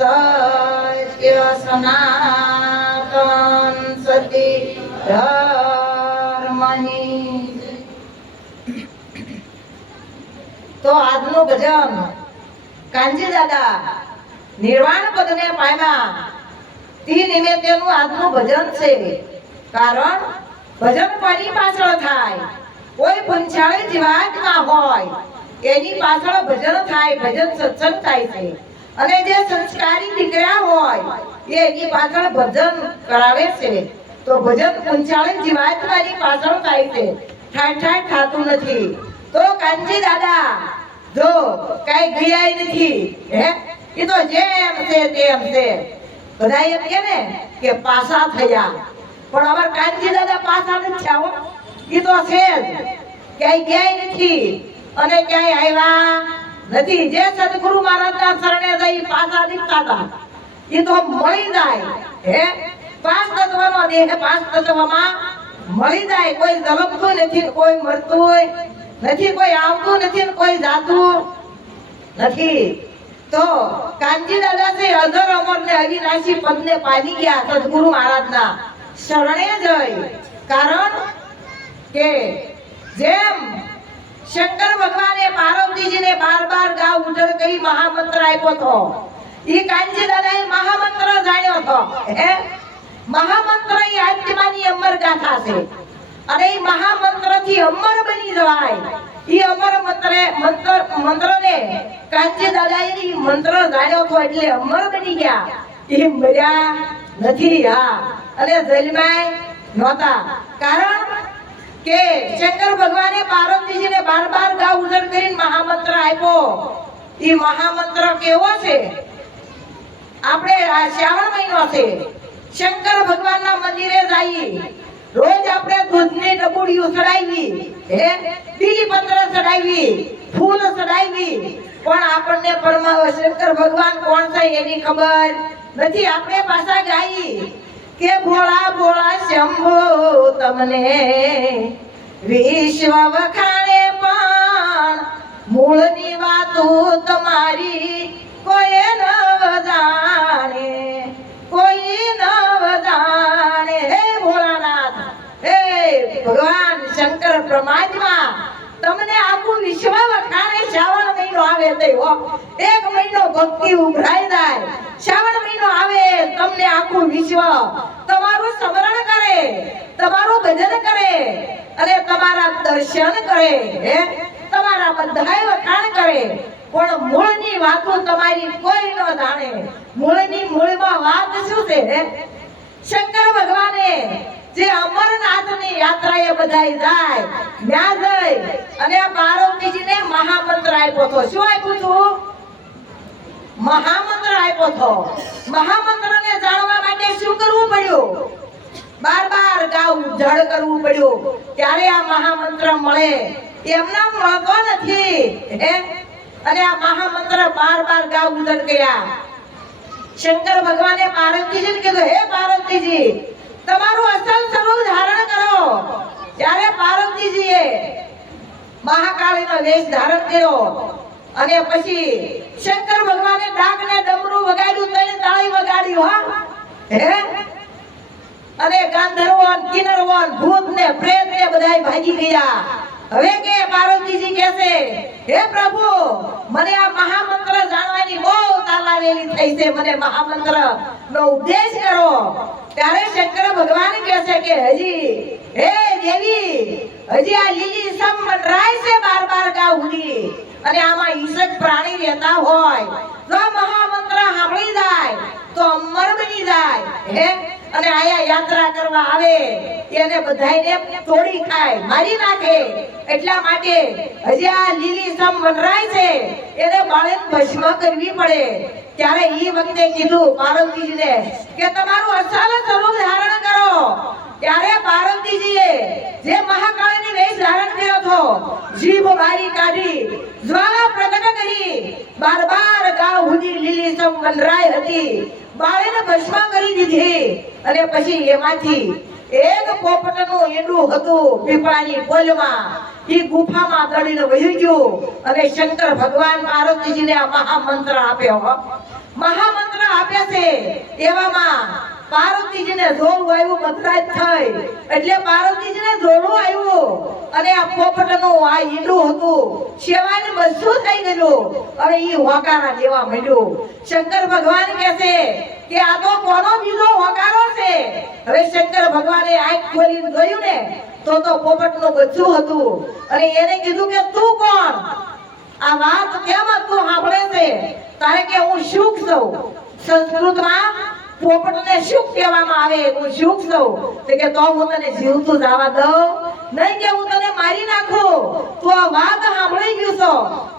સત્ય સનાતન સતી ધર્મની તો આજનું ભજન કાનજી દાદા નિર્વાણ પદને પામ્યા તે નિમિત્તેનું આજનું ભજન છે કારણ ભજન કોની પાછળ થાય કોઈ પંચાળી જીવાતમાં હોય એની પાછળ ભજન થાય ભજન સત્સંગ થાય છે અને જે સંસ્કારી દીકરા હોય, એ એની પાછળ ભજન કરાવે છે. તો ભજન પંચાળી જીવાત્માની પાછળ થાય છે. ઠાઠ ઠાઠ થાતું નથી. તો કાનજી દાદા, જો કઈ ગયા નથી, હે? એ તો જે એમ છે તેમ છે. બધા એમ કે ને કે પાસા થયા. પણ અમાર કાનજી દાદા પાસા નથી થયા એ તો છે જ. ક્યાંય ગયા નથી. અને ક્યાંય આવ્યા નથી. જે સદગુરુ મહારાજના શરણે જઈ પાછા દીખતા હતા. એ તો મળી જાય. હે? પાંચ તત્વનો દેહ પાંચ તત્વમાં મળી જાય. કોઈ ઝલમતું નથી, કોઈ મરતું નથી, કોઈ આવતું નથી કોઈ જાતું નથી. તો કાનજી દાદા છે અધર અમર ને અવિનાશી પદ ને પામી ગયા સદગુરુ મહારાજના શરણે જઈ કારણ કે જેમ શંકર ભગવાને પાર્વતીજીને બાર બાર ગાવ ઉજળ કરી મહામંત્ર આપ્યો હતો. એ કાંજી દાદાએ મહામંત્ર જાણ્યો હતો. હે? મહામંત્ર એ આત્માની અમર ગાથા છે. અને એ મહામંત્રથી અમર બની જવાય. એ અમર મંત્ર મંત્ર, મંત્રને કાંજી દાદાએ એ મંત્ર જાણ્યો હતો એટલે અમર બની ગયા. એ મર્યા નથી હા અને જલમાય નહોતા. કારણ કે શંકર ભગવાને પાર્વતીજીને બાર બાર ગા ઉજળ કરીને મહામંત્ર આપ્યો. એ મહામંત્ર કેવો છે? આપણે શ્રાવણ મહિનો છે. શંકર ભગવાનના મંદિરે જઈએ. રોજ આપણે દૂધની ડબુડીઓ ચડાવી હે? પત્ર ચડાવી ફૂલ ચડાવી પણ આપણને પરમા શંકર ભગવાન કોણ છે એની ખબર નથી. આપણે પાછા ગાઈ કે ભોળા ભોળા શંભુ તમને વિશ્વ વખાણે પણ મૂળની વાતો તમારી કોઈ ન જાણે, કોઈ ન જાણે. હે ભોળાનાથ, હે ભગવાન શંકર પરમાત્મા તમને આખું વિશ્વ વખાણે શ્રાવણ મહિનો આવે તે એક મહિનો ભક્તિ ઉભરાઈ જાય. શ્રાવણ મહિનો આવે, તમને આખું વિશ્વ તમારું સ્મરણ કરે, તમારું ભજન કરે, અને તમારા દર્શન કરે, હે? તમારા બધાય વખાણ કરે. પણ મૂળની વાતો તમારી કોઈ ન જાણે. મૂળની મૂળમાં વાત શું છે? શંકર ભગવાને જે અમરનાથની યાત્રાએ બધાય જાય ત્યાં જઈ અને પાર્વતીજીને મહામંત્ર આપ્યો હતો. શું આપ્યું હતું? મહામંત્ર આપ્યો હતો. મહામંત્રને જાણવા માટે શું કરવું પડ્યું? બાર બાર ગાવ જળ કરવું પડ્યું. ત્યારે આ મહામંત્ર મળે. એમના મળતો નથી. હે? અને આ મહામંત્ર બાર બાર ગાવ ઉદળ કર્યા. શંકર ભગવાને પાર્વતીજીને કીધું, હે પાર્વતીજી તમારું અસલ સ્વરૂપ ધારણ કરો. ત્યારે પાર્વતીજીએ મહાકાળીનો વેશ ધારણ કર્યો અને પછી શંકર ભગવાને ડાકને ડમરું વગાડ્યું તને તાળી વગાડ્યું હા. હે? અને ગાંધર્વો કિન્નરવો ભૂત ને પ્રેત ને બધાય ભાગી ગયા. હવે કે પાર્વતીજી કહેશે, હે પ્રભુ, મને આ મહામંત્ર જાણવાની બહુ તાલાવેલી થઈ છે. મને મહામંત્ર નો ઉપદેશ કરો. ત્યારે શંકર ભગવાન કહેશે કે હજી, હે દેવી, હજી આ લીલી સમ મંડરાય છે બાર બાર ગાવ સુધી. અને આમાં ઈશક પ્રાણી રહેતા હોય. જો મહામંત્ર સાંભળી જાય, તો અમર બની જાય. હે અને આયા યાત્રા કરવા આવે, એને બધાયને તોડી ખાય, મારી નાખે. એટલા માટે હજી આ લીલી સમ વનરાય છે, એને બાળે ભસ્મ કરવી પડે. ત્યારે ઈ વખતે કીધું પાર્વતીજીને કે તમારું અસલ સ્વરૂપ ધારણ કરો. ત્યારે પાર્વતીજીએ જે મહાકાળની વેશ ધારણ કર્યો હતો, જીભ બારી કાઢી જ્વાળા પ્રગટ કરી, બાર બાર ગાવ સુધી લીલી સમ વનરાય હતી. બાળેને ભસ્મ કરી દીધી. અને પછી એમાંથી એક પોપટનું ઈંડું હતું પીપળાની પોલમાં એ ગુફામાં દળીને વહી ગયું. અને શંકર ભગવાન પાર્વતીજીને આ મહામંત્ર આપ્યો. મહામંત્ર આપ્યા છે. એવામાં પાર્વતીજીને જોવું આવ્યું મધરાજ થઈ. એટલે પાર્વતીજીને જોવું આવ્યું. અને આ પોપટનું આ ઈંડું હતું. સેવાને બધું થઈ ગયું હવે ઈ હોકારા દેવા મળ્યું શંકર ભગવાન કહે છે કે આ તો કોનો બીજો હોકારો છે? હવે શંકર ભગવાને આંખ ખોલીને જોયું ને, તો તો પોપટનું બચ્ચું હતું. અને એને કીધું કે તું કોણ? આ વાત કેમ તું સાંભળે છે? તારે કે હું સુખ છું? સંસ્કૃતમાં પોપટને શુક કહેવામાં આવે હું શું કહું? તો કે તો હું તને જીવતું જવા દઉં. નહીં કે હું તને મારી નાખું. તો આ વાત સાંભળી ગયું છો?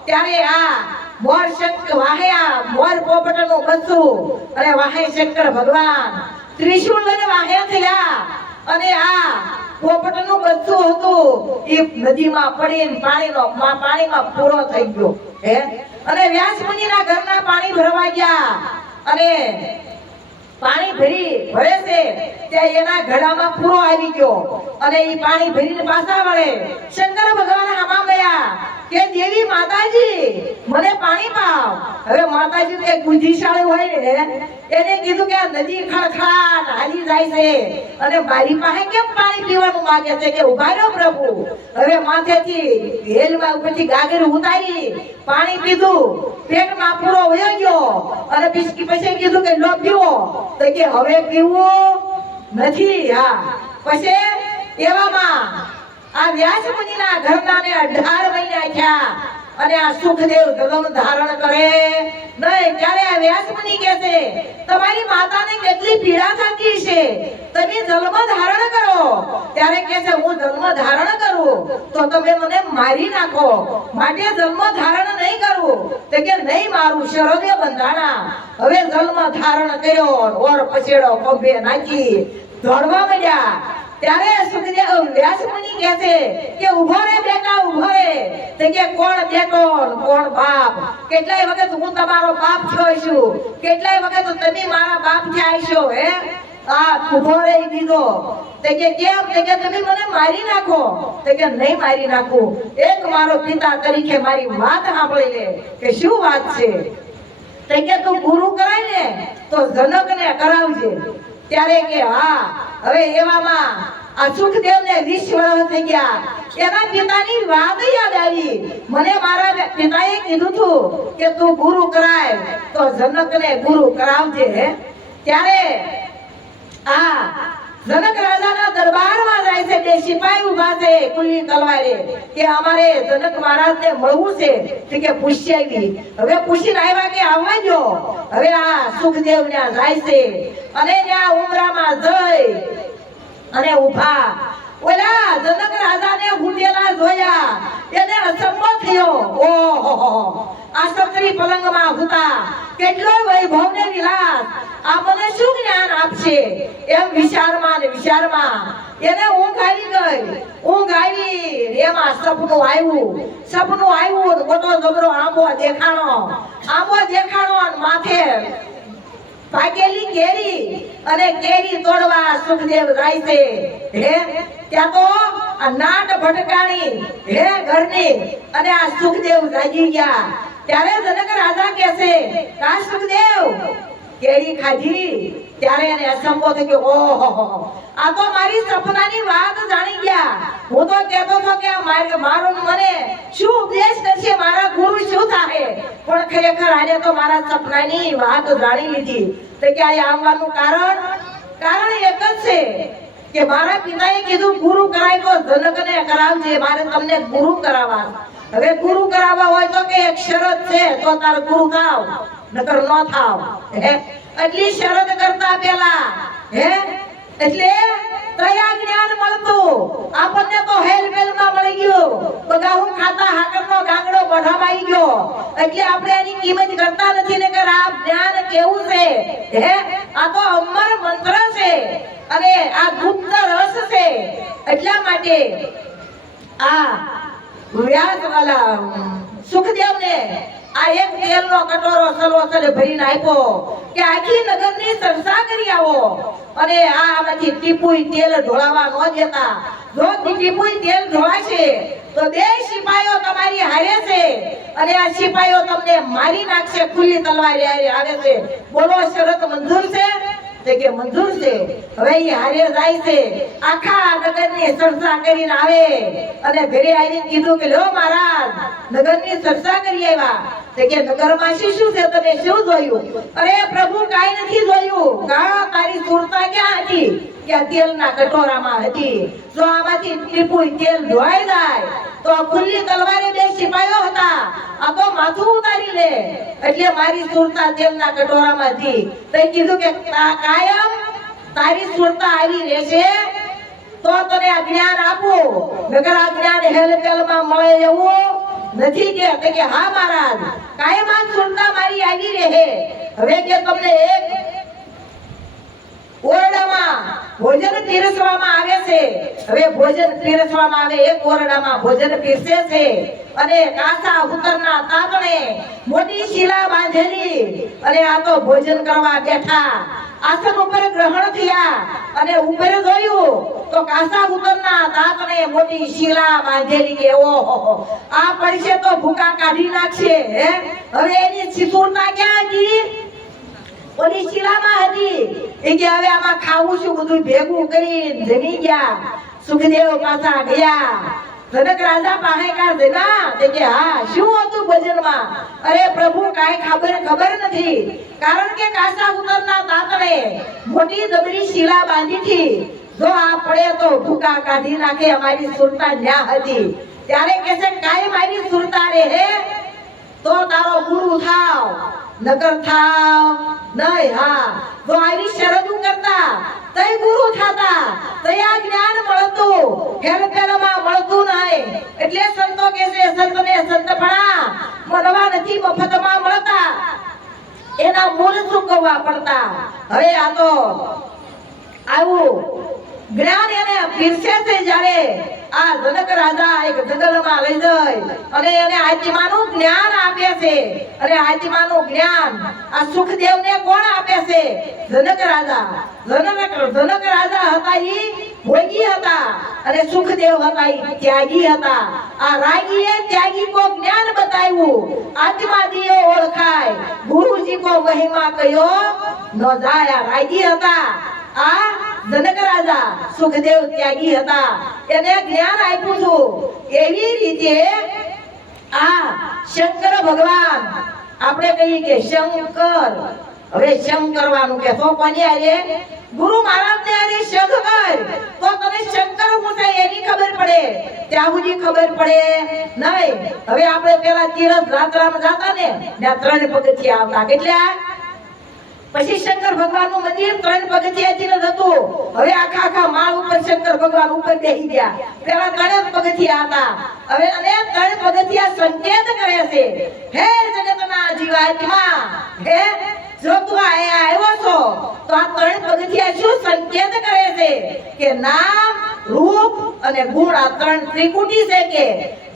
ત્યારે આ મોર શંકર વાહ્યા મોર પોપટનું બચ્ચું અને વાહે શંકર ભગવાન ત્રિશુલ લઈને વાહ્યા થયા. અને આ પોપટનું બચ્ચું હતું. એ નદીમાં પડીને પાણીનો પાણીમાં પૂરો થઈ ગયો. હે? અને વ્યાસ મુનિના ઘરના પાણી ભરવા ગયા. અને પાણી ભરી ભરે છે. ત્યાં એના ઘડામાં પૂરો આવી ગયો. અને એ પાણી ભરીને પાછા વળે. શંકર ભગવાન આમાં ગયા. કે દેવી માતાજી, મને પાણી પાવ. હવે માતાજી તો એક બુદ્ધિશાળી હોય ને, એને કીધું કે નદી ખળખળાટ હાલી જાય છે. અને મારી પાસે કેમ પાણી પીવાનું માંગે છે કે ઊભા રહ્યો પ્રભુ. હવે માથેથી હેલમાં ઉપરથી ગાગર ઉતારી, પાણી પીધું. પેટમાં પૂરો વયો ગયો. અને પછી પછી કીધું કે લો પીવો તો કે હવે પીવું નથી. હા. પછી એવામાં આ વ્યાસ મુનિના ઘરનાને 18 મહિના થયા અને આ સુખદેવ ધર્મ ધારણ કરે. નહીં ત્યારે આ વ્યાસ મુનિ કહે છે, તમારી માતાને કેટલી પીડા થતી છે. તમે જન્મ ધારણ કરો. ત્યારે કહે છે, હું જન્મ ધારણ કરું, તો તમે મને મારી નાખો. માટે જન્મ ધારણ નહીં કરું. તે કે, નહીં મારું, શરદે બંધાણા. હવે જન્મ ધારણ કર્યો, ઓર પછેડો પગે નાખી. દોડવા માંડ્યા. ત્યારે સુખદેવ વ્યાસમુનિ કહે છે કે ઊભો રે બેટા ઊભો રે. તે કે, કોણ બેટો? કોણ બાપ? કેટલાય વખત હું તમારો બાપ થયો છું. કેટલાય વખત તમે મારા બાપ થયા છો, હે? આ ઊભો રે દીધો તે કે, કેમ? તે કે, તમે મને મારી નાખો. તે કે, નહીં મારી નાખું. એક મારો પિતા તરીકે મારી વાત સાંભળી લે. કે શું વાત છે? તે કે, તું ગુરુ કરાય ને, તો જનકને કરાવજે. ત્યારે કે, હા, હવે એવામાં આ સુખદેવને 20 વર્ષ થઈ ગયા. એના પિતાની વાત યાદ આવી. મને મારા પિતાએ કીધું હતું કે તું ગુરુ કરાય, તો જનકને ગુરુ કરાવજે. ત્યારે આ જનક રાજાના દરબારમાં જાય છે, બે સિપાહી ઊભા છે ખુલ્લી તલવારે. કે અમારે જનક મહારાજને મળવું છે કે પૂછી આવી. હવે પૂછીને આવ્યા કે આવવા જો હવે આ સુખદેવ ત્યાં જાય છે. અને ત્યાં ઉમરામાં જઈ અને ઊભા ઓલા જનક રાજાને હુંડેલા જોયા. એને અસંભવ થયો. ઓહો આ સત્રી પલંગમાં હતા. કેટલો વૈભવ ને વિલાસ આ શું જ્ઞાન આપશે? એમ વિચારમાં ને વિચારમાં એને ઊંઘ આવી ગઈ. ઊંઘ આવી એમાં સપનું આવ્યું. સપનું આવ્યું મોટો જબરો આંબો દેખાણો. આંબો દેખાણો અને માથે પાકેલી કેરી અને કેરી તોડવા સુખદેવ જાય છે. હે? ત્યાં તો આ નાટ ભટકાણી, હે ઘરની, અને આ સુખદેવ જાગી ગયા. ત્યારે જનક રાજા કહે છે, કા સુખદેવ? કેરી ખાધી? ત્યારે એને અસંભવ થઈ ગયો ઓહો આ તો મારી સપનાની વાત જાણી ગયા. હું તો કહેતો હતો કે મારે- મારો મને. શું ઉપદેશ કરશે મારા ગુરુ શું થાય પણ ખરેખર આજે તો મારા સપનાની વાત જાણી લીધી. તો કે આ આવવાનું કારણ? કારણ એક જ છે. કે મારા પિતાએ કીધું, ગુરુ કરાય તો જનકને કરાવજે મારે તમને ગુરુ કરાવવા. હવે ગુરુ કરાવવા હોય તો કે એક શરત છે, તો તાર ગુરુ થાવ, નકર ન થાવ. એટલી શરત કરતા પેલા, હે? એટલે કયા જ્ઞાન મળતું. આપણને તો હેલમાં મળી ગયું. બગાહું ખાતા હાકરનો ગાંગડો મોઢામાં આવી ગયો. એટલે આપણે એની કિંમત કરતા નથી ને કે આ જ્ઞાન કેવું છે? હે? આ તો અમર મંત્ર છે. અને આ ગુપ્ત રસ છે. એટલા માટે આ વ્યાસ વાલા સુખદેવને આ એક તેલનો કટોરો સલોસલે ભરીને આપ્યો કે આખી નગરની સંસા કરી આવો. અને આ આમાંથી ટીપુઈ તેલ ઢોળાવા ન દેતા. જો ટીપુઈ તેલ ઢોળાશે, તો બે સિપાહીઓ તમારી હારે છે. અને આ સિપાહીઓ તમને મારી નાખશે, ખુલ્લી તલવાર આવે છે. બોલો, શરત મંજૂર છે? તે કે મંજૂર છે. હવે એ હારે જાય છે. આખા નગરની સરસા કરીને આવે. અને ઘરે આવીને કીધું કે, લો મહારાજ, નગરની સરસા કરી આવ્યા. નગરમાં શું શું છે? તમે શું જોયું? અરે પ્રભુ કાંઈ નથી જોયું. કા તારી સુરતા ક્યાં હતી? ત્યાં તેલના કટોરામાં હતી. જો આમાંથી ટીપુય તેલ ધોવાઈ જાય, તો આ ખુલ્લી તલવારે બે સિપાયો હતા. આ તો માથું ઉતારી લે. એટલે મારી સુરતા તેલના કટોરામાં હતી. તો કીધું કે કાયમ તારી સુરતા આવી રહેશે, તો તને આ જ્ઞાન આપું. નગર આ જ્ઞાન હેલપેલમાં મળે એવું. નથી કે તે કે, હા, મહારાજ કાયમ આ સુનતા મારી આવી રહે. હવે કે તમને એક ઓરડામાં ભોજન પીરસવામાં આવે છે. હવે ભોજન પીરસવામાં આવે, એક ઓરડામાં ભોજન પીરસે છે. અને કાસા ઉતરના તાપણે મોટી શિલા બાંધેલી. અને આ તો ભોજન કરવા બેઠા. આસન ઉપર ગ્રહણ થયા અને ઉપર જોયું તો કાસા ઉતરના દાંતને મોટી શિલા બાંધેલી ઓહો આ પૈસે તો ભૂકા કાઢી નાખશે હવે એની ચિતુરતા ક્યાં હતી? ઓલી શિલામાં હતી. એ કે, હવે આમાં ખાવું શું બધું ભેગું કરી જમી ગયા. સુખદેવ પાછા ગયા. જનક રાજા પાસે કાર તે કે, હા, શું હતું ભજનમાં? અરે, પ્રભુ, કાંઈ ખબર ખબર નથી. કારણ કે કાસા ઉતરના તાતણે મોટી દબરી શિલા બાંધી જો આ પડે તો ભૂકા કાઢી નાખે અમારી સુરતા ન્યા હતી. ત્યારે કે છે, કાંઈ મારી સુરતા રે હે? તો તારો ગુરુ થાવ. નગર થાવ નહીં, હા. જો આવી શરદ કરતા તઈ ગુરુ થાતા, તયા જ્ઞાન મળતું ફેર ફેરમાં મળતું નહીં. એટલે સંતો કે છે, સંતને સંતપણા મળવા નથી, મફતમાં મળતા. એના મૂળ ચૂકવવા પડતા? હવે આ તો આવું જ્ઞાન એને પીરસે છે જ્યારે આ જનક રાજા એક જંગલમાં લઈ જાય. અને એને આત્માનું જ્ઞાન આપે છે. અને આત્માનું જ્ઞાન આ સુખદેવને કોણ આપે છે? જનક રાજા. જનક જનક રાજા હતા ઈ ભોગી હતા. અને સુખદેવ હતા ઈ ત્યાગી હતા. આ રાગીએ ત્યાગી કો જ્ઞાન બતાવ્યું. આત્મા દિયો ઓળખાય. ગુરુજી કો મહિમા કયો? ન જાય. આ રાગી હતા. આ જનક રાજા સુખદેવ ત્યાગી હતા. એને જ્ઞાન આપ્યું હતું. એવી રીતે આ શંકર ભગવાન, આપણે કહીએ કે શંકર. હવે શંખ કરવાનું કે તો કોની આરે ગુરુ મહારાજ ને આરે શંખ કર તો તને શંકર મોટા એની ખબર પડે. ત્યાં સુધી ખબર પડે નહીં. હવે આપણે પેલા તીરથ રાત્રામાં જાતા ને, ત્યાં ત્રણ પગથિયા આવતા. કેટલા? પછી શંકર ભગવાનનું મંદિર ત્રણ પગથિયાથી હતું. હવે આખા આખા માળ ઉપર શંકર ભગવાન ઉપર બેસી ગયા. પેલા ત્રણ પગથિયા હતા. હવે અને ત્રણ પગથિયા સંકેત કરે છે. હે જગતના જીવાત્મા, હે, જો તું અહીંયા આવ્યો છો, તો આ ત્રણ પગથિયા શું સંકેત કરે છે? કે નામ, રૂપ અને ગુણ આ ત્રણ ત્રિકુટી છે કે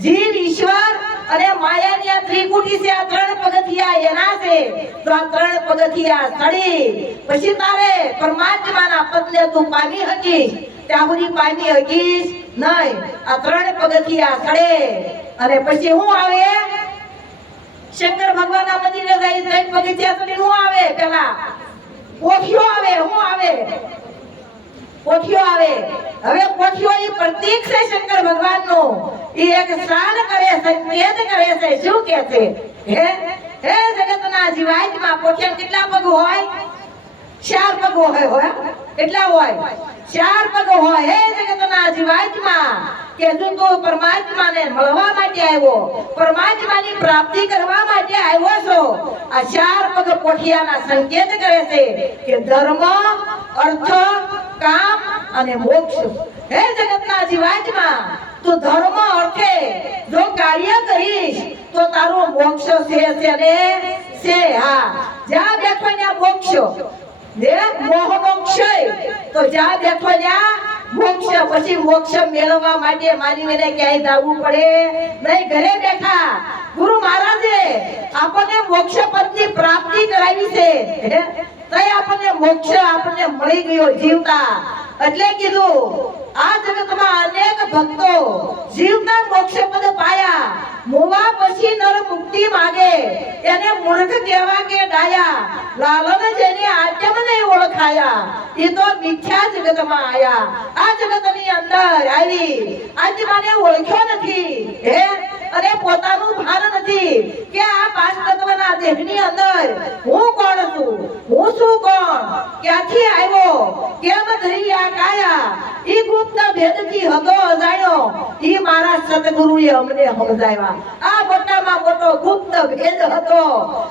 જીવ, ઈશ્વર અને માયાની આ ત્રિપુટી છે, આ ત્રણ પગથિયા એના છે. તો આ ત્રણ પગથિયા ચડી પછી તારે પરમાત્માના પદને તું પામી હકીશ ત્યાં સુધી પામી હકીશ નહીં. આ ત્રણ પગથિયા ચડે અને પછી હું આવે? શંકર ભગવાનના મંદિરે જઈ ત્રણ પગથિયા ચડી હું આવે? પેલા પોઠિયો આવે, હું આવે? પોઠિયો આવે. હવે પોથીઓ એ પ્રતીક છે શંકર ભગવાનનો. એ એક સ્નાન કરે સંકેત કરે છે શું કે છે. હે હે જગતના જીવાતમાં પોઠિયા કેટલા પગ હોય? ચાર પગ હોય હોય. કેટલા હોય? ચાર પગ હોય. હે જગતના જીવાજમાં કે જો તું પરમાત્માને મળવા માટે આવ્યો, પરમાત્માની પ્રાપ્તિ કરવા માટે આવ્યો છો, આ ચાર પગ પોઠિયાના સંકેત કરે છે કે ધર્મ, અર્થ, કામ અને મોક્ષ. હે જગતના જીવાત્મા તું ધર્મ અર્થે જો કાર્ય કરીશ, તો તારો મોક્ષ છે છે ને? છે, હા. જ્યાં બેઠો ત્યાં મોક્ષ. ને મોહ મોક્ષ તો જ્યાં બેઠો ત્યાં મોક્ષ પછી મોક્ષ મેળવવા માટે માનવીને ક્યાંય જવું પડે નહીં. ઘરે બેઠા ગુરુ મહારાજે આપણને મોક્ષ પદની પ્રાપ્તિ કરાવી છે. તય આપણને મોક્ષ આપણને મળી ગયો જીવતા. એટલે કીધું, આ જગતમાં અનેક ભક્તો જીવના મોક્ષ પદ પાયા, મોવા પછી નર મુક્તિ માગે, એને મૂર્ખ કહેવા કે ડાયા, લાલન જેને આત્મ નહીં ઓળખાયા, એ તો મિથ્યા જગતમાં આયા. આ જગતની અંદર આવી આત્માને ઓળખ્યો નથી, હે? અને પોતાનું ભાન નથી કે આ પાંચ તત્વના દેહની અંદર હું શું કોણ? ક્યાંથી આવ્યો? કેમ ધરી આ કાયા? ઈ ગુપ્ત ભેદથી હતો અજાણ્યો ઈ મારા સદગુરુએ અમને સમજાવ્યા. આ મોટામાં મોટો ગુપ્ત ભેદ હતો.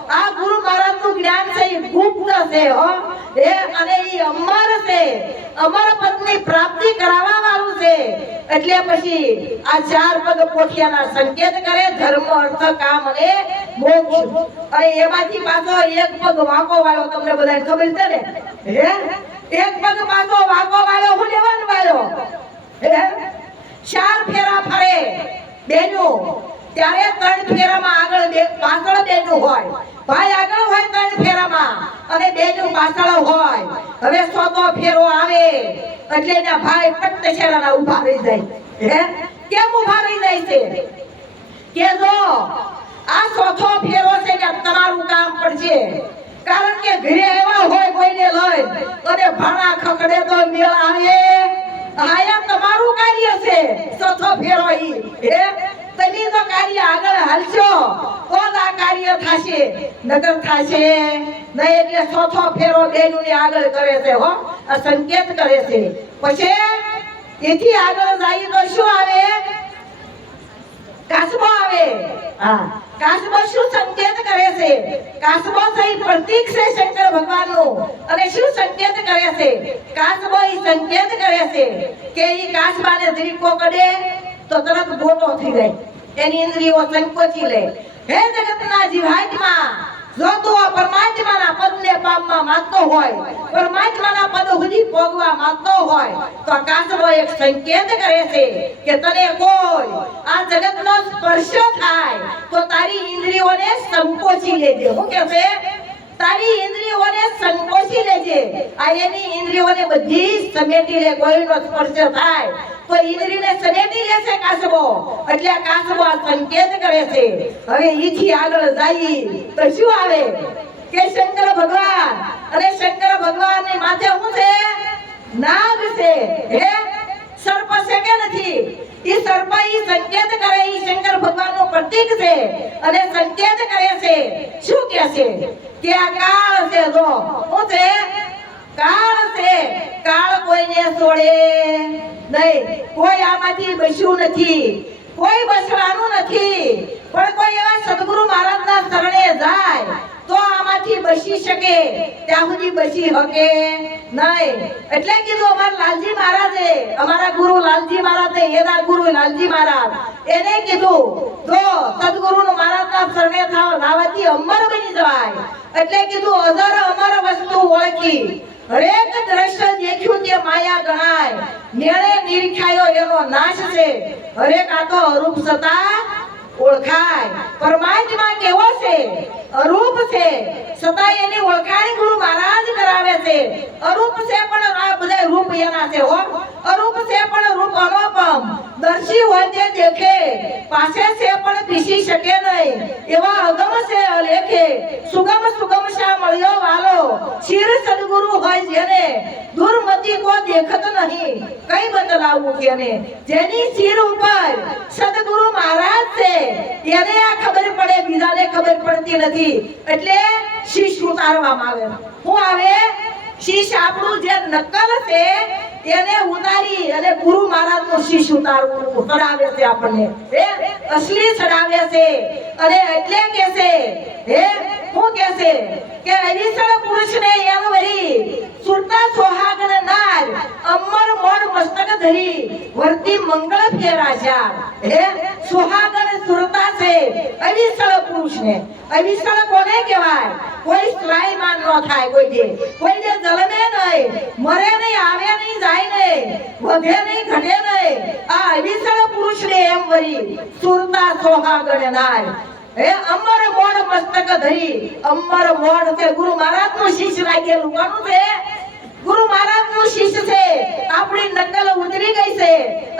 આ ગુરુ મહારાજનું જ્ઞાન છે, ઈ ગુપ્ત છે, હો. એ અને ઈ અમર છે. અમર પદની પ્રાપ્તિ કરાવવા વાળું છે. એટલે પછી આ ચાર પદ પોઠિયાના સંકેત કરે, ધર્મ, અર્થ, કામ અને મોક્ષ. અને એમાંથી પાછો એક પગ વાંકો વાળો તમને બધાને ખબર છે ને એક પગ પાછો વાંકો વાળો, હું લેવાનો વાળો? ચાર ફેરા ફરે બેનો. ત્યારે ત્રણ ફેરામાં આગળ બે, પાછળ બેનું હોય. ભાઈ, આગળ હોય ત્રણ ફેરામાં. અને બેનું પાછળ હોય. હવે સોતો ફેરો આવે. એટલે એના ભાઈ પટ્ટ શેરાના ઊભા રહી જાય. હે? કેમ ઊભા રહી જાય છે? કે જો આ ચોથો ફેરો છે કે તમારું કામ પડશે. કારણ કે ઘરે એવા હોય કોઈને લઈ, અને ભાણા ખકડે તો મેળ આવે. આયા તમારું કાર્ય છે ચોથો ફેરો ઈ. હે? તમે તો કાર્ય આગળ હાલશો, તો કાર્ય થશે. નગર થશે નહીં એટલે ચોથો ફેરો બેનું આગળ કરે છે, હો. આ સંકેત કરે છે. પછી એથી આગળ જાય તો શું આવે? કાસબો આવે. હા. કાસબો શું સંકેત કરે છે? કાસબો સહી પ્રતીક છે શંકર ભગવાનનું. અને શું સંકેત કરે છે? કાસબો ઈ સંકેત કરે છે કે ઈ કાસબાને ધીકો કડે તો તરત ગોટો થઈ જાય. એની ઇન્દ્રિયો સંકોચી લે. હે જગતના જીવાત્મા જો તું આ પરમાત્માના પદને પામવા માંગતો હોય, પરમાત્માના પદ સુધી ભોગવા માંગતો હોય, તો કાચબો એક સંકેત કરે છે કે તને કોઈ આ જગતનો સ્પર્શ થાય, તો તારી ઇન્દ્રિયોને સંકોચી લેજે. હું કે છે? તારી ઇન્દ્રિયોને સંકોચી લેજે. આ એની ઇન્દ્રિયોને બધી સમેટી લે કોઈનો સ્પર્શ થાય. તો ઇન્દ્રિયને સમેટી લેશે કાસબો. એટલે આ કાસબો આ સંકેત કરે છે. હવે ઈથી આગળ જાય. તો શું આવે? કે શંકર ભગવાન. અને શંકર ભગવાન માથે શું છે? નાગ છે. હે? સર્પ છે કે નથી? ઈ સર્પ ઈ સંકેત કરે. ઈ શંકર ભગવાનનું પ્રતીક છે. અને સંકેત કરે છે. શું કે છે? કે આ કાળ છે જો. શું છે? કાળ છે. કાળ કોઈને છોડે નહીં. કોઈ આમાંથી બસ્યું નથી. કોઈ બસવાનું નથી. પણ કોઈ એવા સદગુરુ મહારાજના શરણે જાય, તો આમાંથી બસી શકે. ત્યાં સુધી બસી શકે નહીં. એટલે કીધું અમારા લાલજી મહારાજે, અમારા ગુરુ લાલજી મહારાજે એના ગુરુ લાલજી મહારાજ, એને કીધું, જો સદગુરુ મહારાજના શરણે થાવ લાવવાથી અમર બની જવાય. એટલે કીધું અધર અમર વસ્તુ ઓળખી હરેક દ્રશ્ય દેખ્યું તે માયા ગણાય. મેળે નિરીખાયો એનો નાશ છે. હરેક આ તો અરૂપ સતા ઓળખાય. પરમાત્મા કેવો છે? અરૂપ છે. સતા એની ઓળખાણ ગુરુ મહારાજ કરાવે છે. અરૂપ છે પણ આ બધા રૂપ એના છે હો. અરૂપ છે પણ રૂપ અનુપમ દર્શી હોય તે દેખે. પાસે છે પણ પીસી શકે નહીં એવા અગમ છે અલેખે સુગમ સુગમ શા મળ્યો વાલો શિર હોય જેને દુર્મતિ કો દેખત નહીં. કઈ બદલાવું તેને જેની શિર ઉપર સદગુરુ મહારાજ છે એને આ ખબર પડે, બીજાને ખબર પડતી નથી. એટલે શીશ ઉતારવામાં આવે. હું આવે શીશ આપણું જે નકલ છે એને ઉતારી અને ગુરુ મહારાજનું શીશ ઉતારવું ચડાવે છે આપણને. હે? અસલી ચડાવે છે. અને એટલે કે છે, હે? શું કે છે કે અવિસળ પુરુષને એમ વરી સુરતા સોહાગન નાર, અમર મોડ મસ્તક ધરી વર્તી મંગળ ફેરા ચાર સુહાગ અને સુરતા છે. અવિસળ પુરુષને. અવિસળ કોને કહેવાય? કોઈ સ્લાયમાન ન થાય કોઈ દે. કોઈ દે જલમે નહીં મરે નહીં આવે નહીં જાય નહીં વધે નહીં ઘટે નહીં આ અવિસળ પુરુષને એમ વરી સુરતા સોહાગન નાય. હે અમર મોડ મસ્તક ધરી, અમર મોડ છે ગુરુ મહારાજનું શિષ્ય લાગેલું કોનું છે? ગુરુ મહારાજનું શિષ્ય છે. આપણી નકલ ઉતરી ગઈ છે.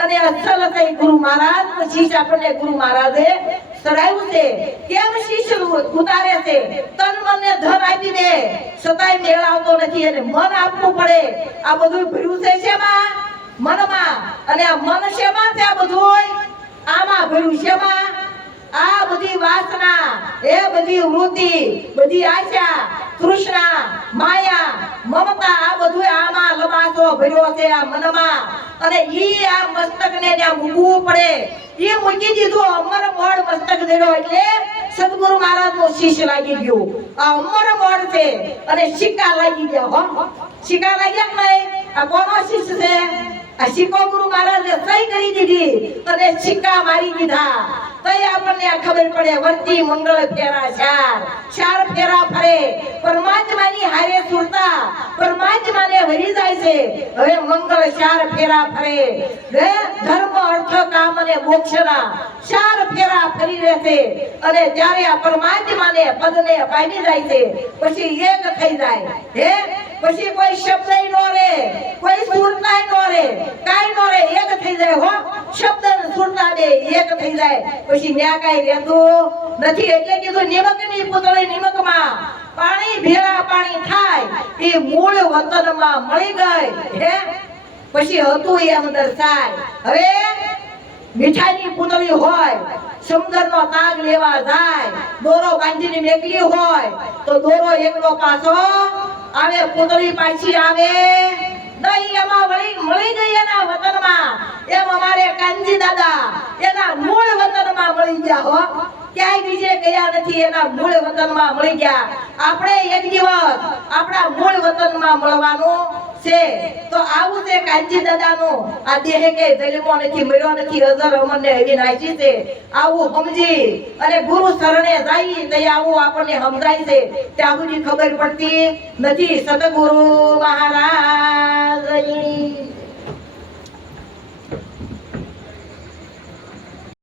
અને અસલ છે ગુરુ મહારાજ. નું શિષ્ય આપણને ગુરુ મહારાજે ચડાવ્યું છે. કેમ શિષ્ય ઉતારે છે? તન મન ધન આપી દે છતાંય મેળ આવતો નથી અને મન આપવું પડે. આ બધું ભર્યું છે શેમાં? મનમાં. અને આ મન શેમાં છે આ બધું આમાં ભર્યું શેમાં? આ બધી વાસના, એ બધી વૃત્તિ, બધી આશા તૃષ્ણા માયા, મમતા, આ બધું આમાં લબાસો ભર્યો છે આ મનમાં. અને ઈ આ મસ્તકને ત્યાં મૂકવું પડે એ મૂકી દીધું, અમર મોડ મસ્તક દેડો એટલે સદગુરુ મહારાજ નો શિષ્ય લાગી ગયો. આ અમર મોડ છે, અને સિક્કા લાગી ગયા, હો. સિક્કા લાગ્યા કે નહીં? આ કોનો શિષ્ય છે? આ સિક્કો ગુરુ મહારાજે સહી કરી દીધી અને સિક્કા મારી દીધા તઈ આપણને આ ખબર પડે વર્તી મંગળ ફેરા ચાર ચાર ફેરા ફરે પરમાત્માની હારે સુરતા વરી જાય છે. હવે મંગળ ચાર ફેરા ફરે. ધર્મ, અર્થ, કામ અને મોક્ષના ચાર ફેરા ફરી રહેશે. અને ત્યારે આ પરમાત્માને પદને પામી જાય છે. પછી એક થઈ જાય. હે? પછી કોઈ શબ્દ નો રે કોઈ સુરતા નો રે કાઈ નો રે એક થઈ જાય હો. શબ્દ ને સુરતા બે એક થઈ જાય. પછી ન્યા કાઈ રહેતું નથી. એટલે કીધું નિમકની પુતળી નિમકમાં પાણી, ભેળા પાણી થાય, એ મૂળ વતનમાં મળી ગઈ, હે? પછી હતું એ અંદર થાય હવે મીઠાઈની પૂતળી હોય, સમુદ્રનો તાગ લેવા જાય, દોરો બાંધીને મેકલી હોય, તો દોરો એકલો પાછો આવે, પૂતળી પાછી આવે. નહીં, એમાં વળી મળી ગઈ એના વતનમાં. એમ અમારે કાનજી દાદા એના મૂળ વતનમાં મળી ગયા હો. ક્યાંય બીજે ગયા નથી, એના મૂળ વતનમાં મળી ગયા. આપણે એક દિવસ આપણા મૂળ વતનમાં મળવાનું છે. તો આવું છે કાંજી દાદાનું. આ દેહ કે જલમો નથી, મળ્યો નથી અઝર અમરને નાચી છે. આવું સમજી અને ગુરુ શરણે જાય તે આવું આપણને સમજાય છે. ત્યાં સુધી ખબર પડતી નથી. સદગુરુ મહારાજની.